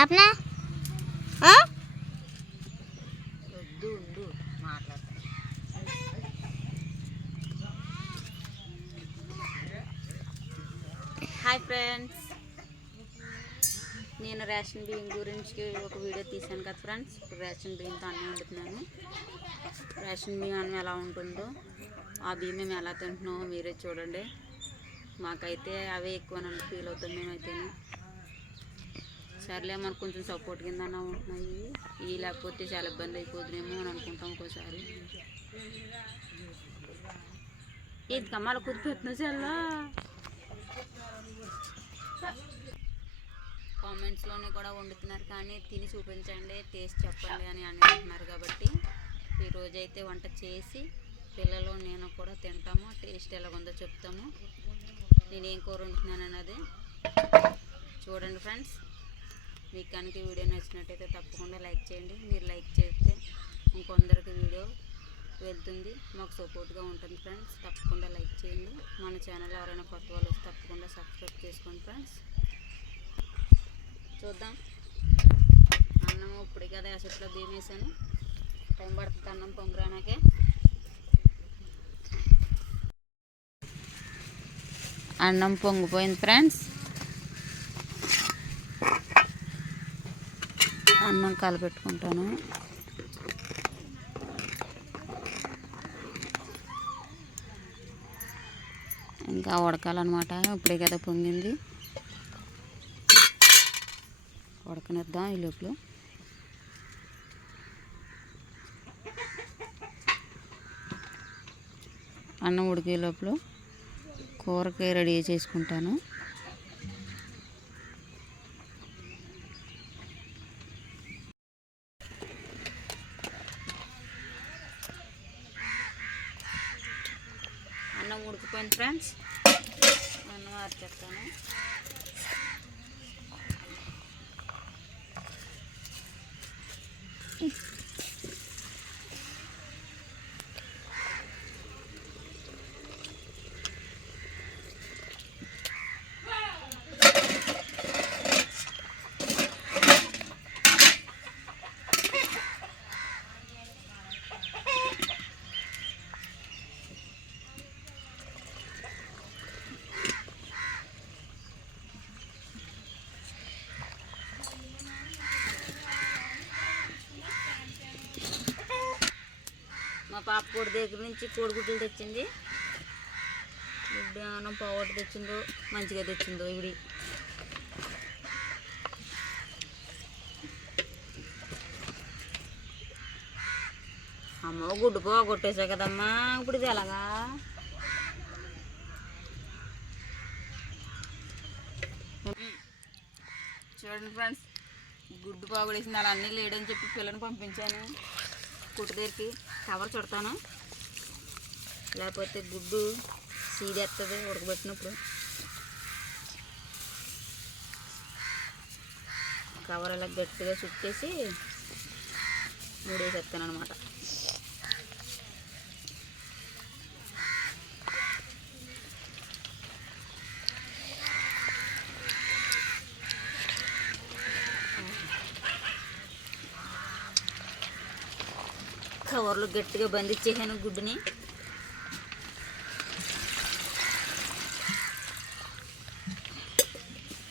ఆపనా hi friends, నేను ration బియ్యం గురించి ఒక వీడియో తీశాను కదా ఫ్రెండ్స్. ఇప్పుడు రేషన్ బియ్యంతో అన్నం వండుతున్నాను. రేషన్ బియ్యం అన్నం ఎలా ఉంటుందో, ఆ బియ్యం మేము ఎలా తింటున్నామో మీరే చూడండి. మాకైతే అవే ఎక్కువ ఫీల్ అవుతాం మేమైతే. సర్లే మనకు కొంచెం సపోర్ట్ కింద ఉంటున్నాయి. ఇవి లేకపోతే చాలా ఇబ్బంది అయిపోతుందేమో అని అనుకుంటాం ఒక్కోసారి. ఇది కమ్మాల కుదిపెట్టిన చల్లా కామెంట్స్లోనే కూడా వండుతున్నారు, కానీ తిని చూపించండి, టేస్ట్ చెప్పండి అని అంటున్నారు. కాబట్టి ఈరోజైతే వంట చేసి పిల్లలు నేను కూడా తింటాము, టేస్ట్ ఎలాగుందో చెప్తాము. నేను ఏం కూర వండుతున్నాను అన్నది చూడండి ఫ్రెండ్స్. మీకు కనుక వీడియో నచ్చినట్టయితే తప్పకుండా లైక్ చేయండి. మీరు లైక్ చేస్తే ఇంకొందరికి వీడియో వెళ్తుంది, మాకు సపోర్ట్గా ఉంటుంది ఫ్రెండ్స్. తప్పకుండా లైక్ చేయండి. మన ఛానల్ ఎవరైనా కొత్త వాళ్ళు వస్తే తప్పకుండా సబ్స్క్రైబ్ చేసుకోండి ఫ్రెండ్స్. చూద్దాం. అన్నం ఇప్పుడే కదా అసట్లో బియ్యం వేసాను, టైం పడుతుంది అన్నం పొంగరానాకే. అన్నం పొంగిపోయింది ఫ్రెండ్స్. అన్నం కలపెట్టుకుంటాను. ఇంకా ఉడకాలన్నమాట. ఇప్పుడే కదా పొంగింది, ఉడకనిద్దాం. ఈ లోపల అన్నం ఉడికే లోపల కూరకి రెడీ చేసుకుంటాను. అన్నం ఉడికిపోయింది ఫ్రెండ్స్. అన్నం ఆర్చేస్తాను. మా పాప కోడి దగ్గర నుంచి కోడిగుడ్లు తెచ్చింది. గుడ్డు ఏమన్నా పావుటి తెచ్చిందో, మంచిగా తెచ్చిందో ఇవి. అమ్మ గుడ్డు పోగొట్టేసా కదమ్మా, ఇప్పుడు ఇది ఎలాగా? చూడండి ఫ్రెండ్స్, గుడ్డు పోగొట్టేసింది. అలా అన్నీ లేడని చెప్పి పిల్లని పంపించాను కుట్టు దగ్గరికి. కవర్ చుడతాను, లేకపోతే గుడ్డు సీదేస్తుంది ఉడకబెట్టినప్పుడు. కవర్ ఇలా గట్టిగా చుట్టేసి మూడేసేస్తాను అనమాట. కవర్లు గట్టిగా బంధించేసాను గుడ్డుని.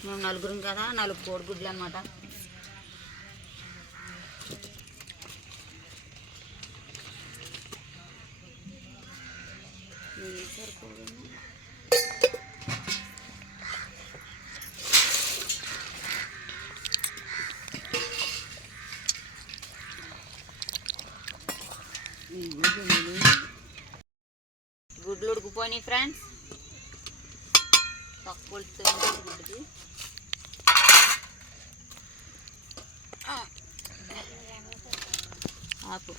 మేము నలుగురం కదా, 4 కోడిగుడ్లు అనమాట. సరిపోదు. గుడ్లు ఉడికిపోయినాయి ఫ్రెండ్స్. తక్కువ గుడ్డుకి ఆపు.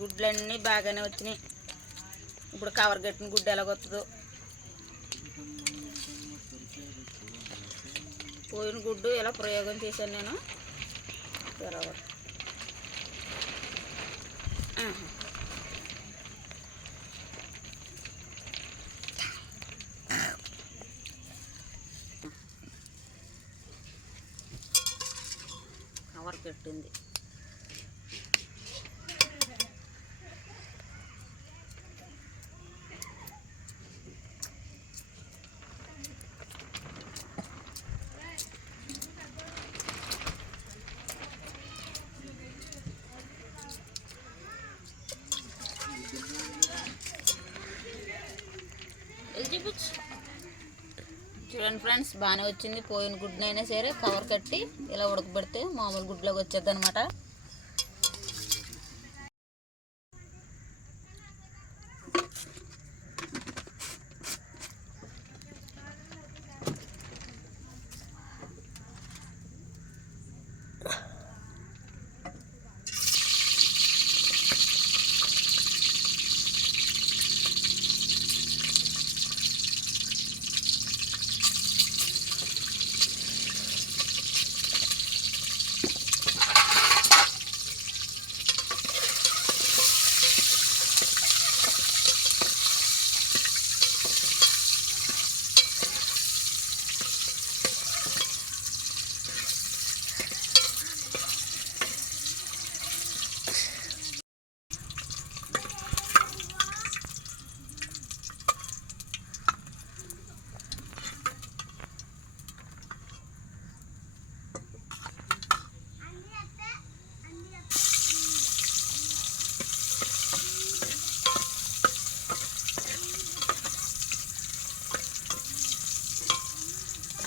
గుడ్లన్నీ బాగానే వచ్చినాయి. ఇప్పుడు కవర్ కట్టిన గుడ్డు ఎలాగొస్తుందో పోయిన గుడ్డు ఎలా ప్రయోగం చేశాను నేను. బరాబర్ కవర్ పెట్టింది. చూడండి ఫ్రెండ్స్, బాగానే వచ్చింది. పోయిన గుడ్డునైనా సరే కవర్ కట్టి ఇలా ఉడకబెడితే మామూలు గుడ్లోకి వచ్చేది అనమాట.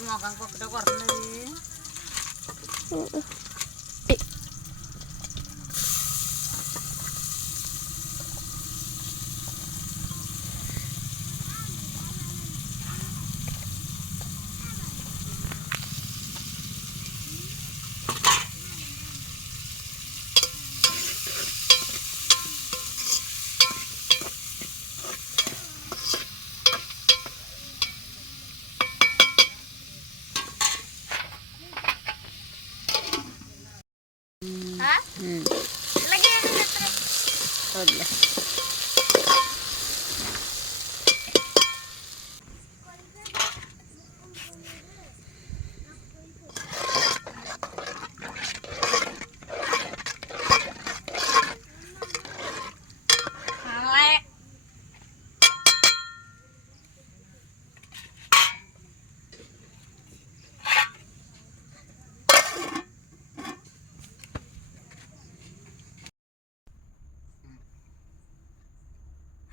మొఖం ఒకటే కొడుతుంది. వదిలే.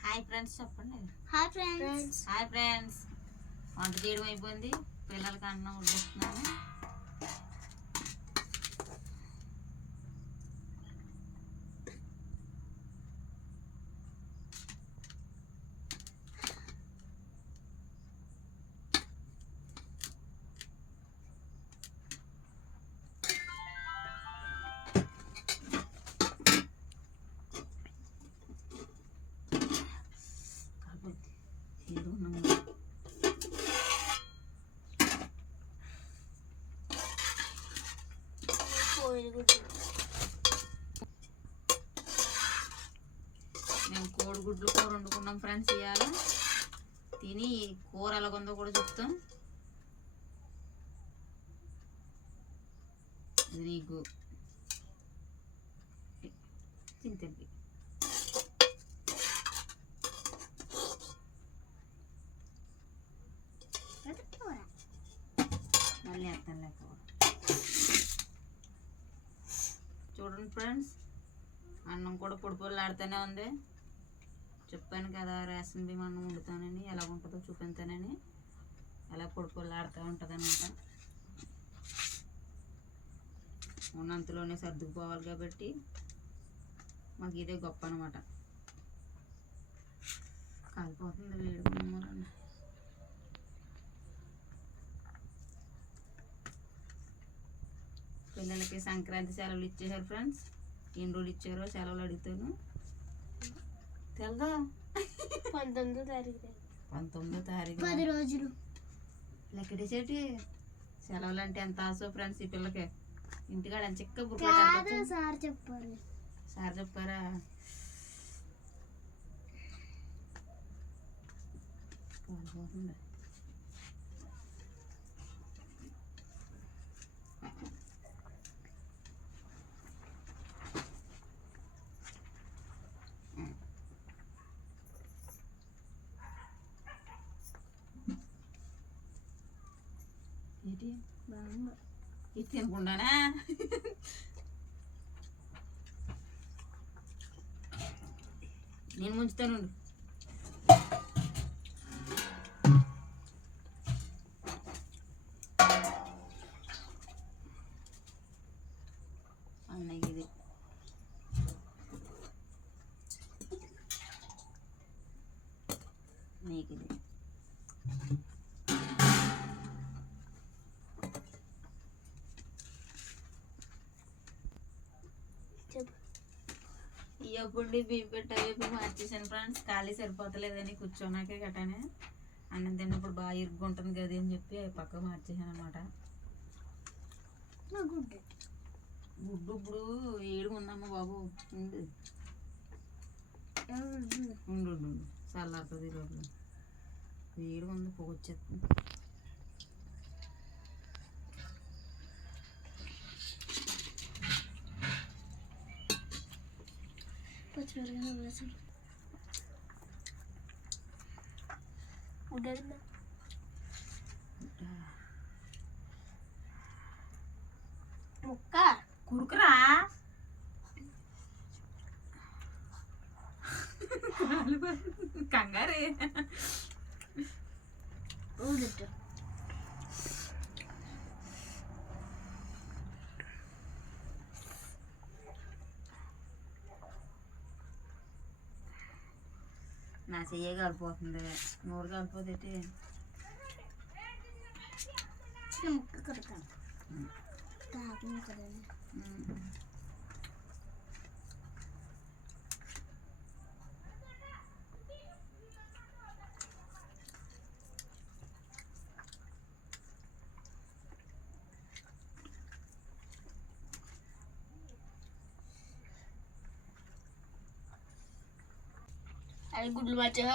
హాయ్ ఫ్రెండ్స్ చెప్పండి. Hi friends. Hi friends. వంట చేయడం అయిపోయింది. పిల్లలకి అన్నం వడ్డిస్తున్నాను. మేము కోడిగుడ్లు కూర వండుకున్నాం ఫ్రెండ్స్. ఇవాళ తిని కూర ఎలాగుందో కూడా చెప్తాం. ఇది నీకు తింటుంది. మళ్ళీ వేస్తాను లేక చూడండి ఫ్రెండ్స్, అన్నం కూడా పొడి పొడిలాడుతూనే ఉంది. చెప్పాను కదా రేషన్ బియ్యం అన్నం వండుతానని, ఎలా ఉంటుందో చూపించానని. అలా పొడి పొడిలాడుతూ ఉంటుంది అన్నమాట. ఉన్నంతలోనే సర్దుకుపోవాలి కాబట్టి మాకు ఇదే గొప్ప అనమాట. కాలిపోతుంది వేడి. పిల్లలకి సంక్రాంతి సెలవులు ఇచ్చేసారు ఫ్రెండ్స్. ఎన్ని రోజులు ఇచ్చారో సెలవులు అడుగుతాను. తెలదా? 19వ తారీఖు. 19వ తారీఖు 10 రోజులు లెక్కడేసేటి. సెలవులు అంటే ఎంత ఆశో ఫ్రెండ్స్ ఈ పిల్లకి. ఇంటికాడ ఎంత చిక్క సార్ చెప్పారు. సార్ చెప్పారా? ఏంటి ఇది తినకుండానా? నేను ముంచుతాను. అన్నయ్య ఇది నీకు ఇది ఇవ్వకుండి బియ్యం పెట్టేపు మార్చేసాను ఫ్రెండ్స్. ఖాళీ సరిపోతలేదని కూర్చోనాకే గట్టానే అన్నం తిన్నప్పుడు బాగా ఇరుగ్గా ఉంటుంది కదా అని చెప్పి పక్కకు మార్చేసాను అనమాట. గుడ్డు ఇప్పుడు ఏడుగు ఉందమ్మా బాబు. ఉండు ఉండు చల్లారుతుంది లోపల. ఏడుగు ఉంది, పొగ వచ్చేస్తుంది. ముక్క కురుకురా కంగారే. నా చెయ్యే కలిపోతుంది, నోరు కలిపోతే ముక్క కడతాను. అది గుడ్లు మర్చా.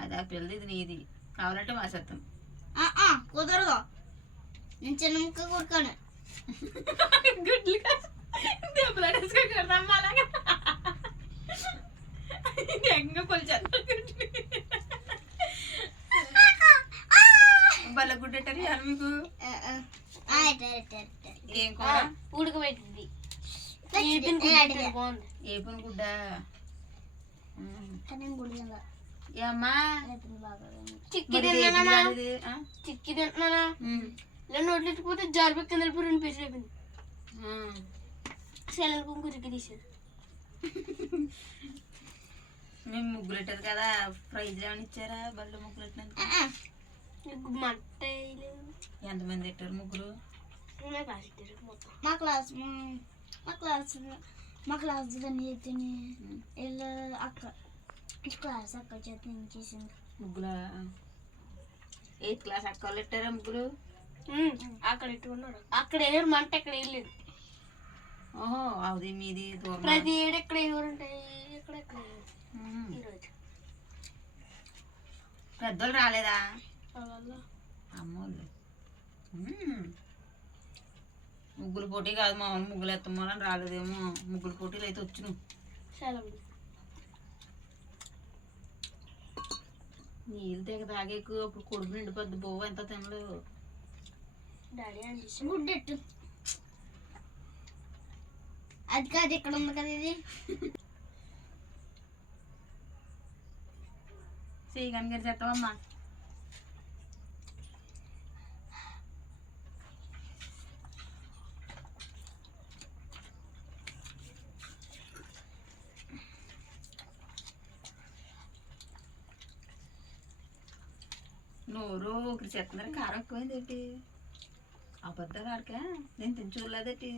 అది ఆ పిల్లది, ఇది నీది. కావాలంటే మాసేస్తాం. కుదరదు, నేను చిన్న ముక్క కొడుకాను. గుడ్లు దెబ్బలాడేసుకొడతాం అలాగా ఎంగ కొలిచేస్తాం. బల్ల గుడ్డెట్టారు ఇవాళ మీకు. ఏం కూర? ఉడకబెట్టింది. ఏపని గుడ్డ. ఏమ్మా చిక్కి తింటున్నానా? నోట్లు ఎత్తుకుపోతే జారి కింద రెండు పీసులు అయిపోయింది. సెలవుకు కురికి తీసారు. మేము ముగ్గులు పెట్టారు కదా, ప్రైజ్ ఏమైనా ఇచ్చారా? బళ్ళు ముగ్గులు పెట్టినందుకు ఎంతమంది పెట్టారు ముగ్గులు? మా క్లాస్ అక్క క్లాస్ అక్క చేత చేసింది ముగ్గుల. 8th క్లాస్ అక్క వాళ్ళు పెట్టారా ముగ్గులు? అక్కడ ఎట్టుకున్నాడు. అక్కడ వేయరు మంట, ఎక్కడ వేయలేదు. ఓహో, అది మీది దూరం. ప్రతి ఏడు ఎక్కడ వేయరంటాయి. ఎక్కడెక్కడ ఈరోజు పెద్దోళ్ళు రాలేదా? అమ్మోళ్ళు ముగ్గులు పోటీ కాదు, మామూలు ముగ్గులు ఎత్తమని రాలేదేమో. ముగ్గులు పోటీలు అయితే వచ్చును. నీళ్ళు తెగ తాగేకు అప్పుడు కొడుకు నిండిపోద్ది. బోవ ఎంత తినలేవు. డాడీ అని గుడ్డెట్టు. అది కాదు, ఇక్కడ ఉంది కదా ఇది. శ్రీకాంత్ గారు చెప్తావమ్మా. నోరు ఒకటి చెప్తున్నారు, కారం ఎక్కువైంది ఏంటి? అబద్ధాలు ఆడక నేను తిని చూడలేదేటి?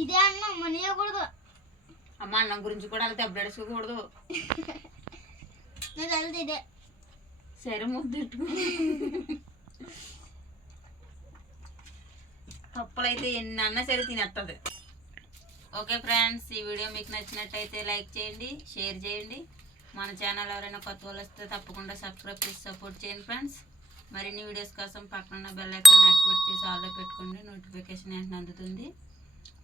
ఇదే అన్నం మనీయకూడదు. అమ్మ అన్నం గురించి కూడా అలా దెబ్బలాడేసుకోకూడదు. నాకు తెలియదు ఇదే. సరే ముద్దెట్టుకో. పప్పులు అయితే ఎన్ని అన్నా సరే తినేస్తుంది. ఓకే ఫ్రెండ్స్, ఈ వీడియో మీకు నచ్చినట్టయితే లైక్ చేయండి, షేర్ చేయండి. మన ఛానల్ ఎవరైనా కొత్త వాళ్ళు వస్తే తప్పకుండా సబ్స్క్రైబ్ చేసి సపోర్ట్ చేయండి ఫ్రెండ్స్. మరిన్ని వీడియోస్ కోసం పక్కన బెల్ ఐకాన్ యాక్టివేట్ చేసి ఆల్లో పెట్టుకోండి, నోటిఫికేషన్ ఏంటంటే అందుతుంది.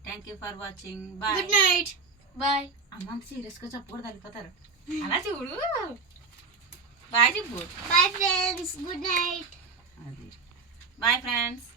Thank you for watching. Bye. Good night. Bye. అమ్మ సీరియస్గా చెప్పకూడదు, వెళ్ళిపోతారు. అలా చూడు. బాయ్ చెప్పు. Bye friends. Good night. అది బాయ్ ఫ్రెండ్స్.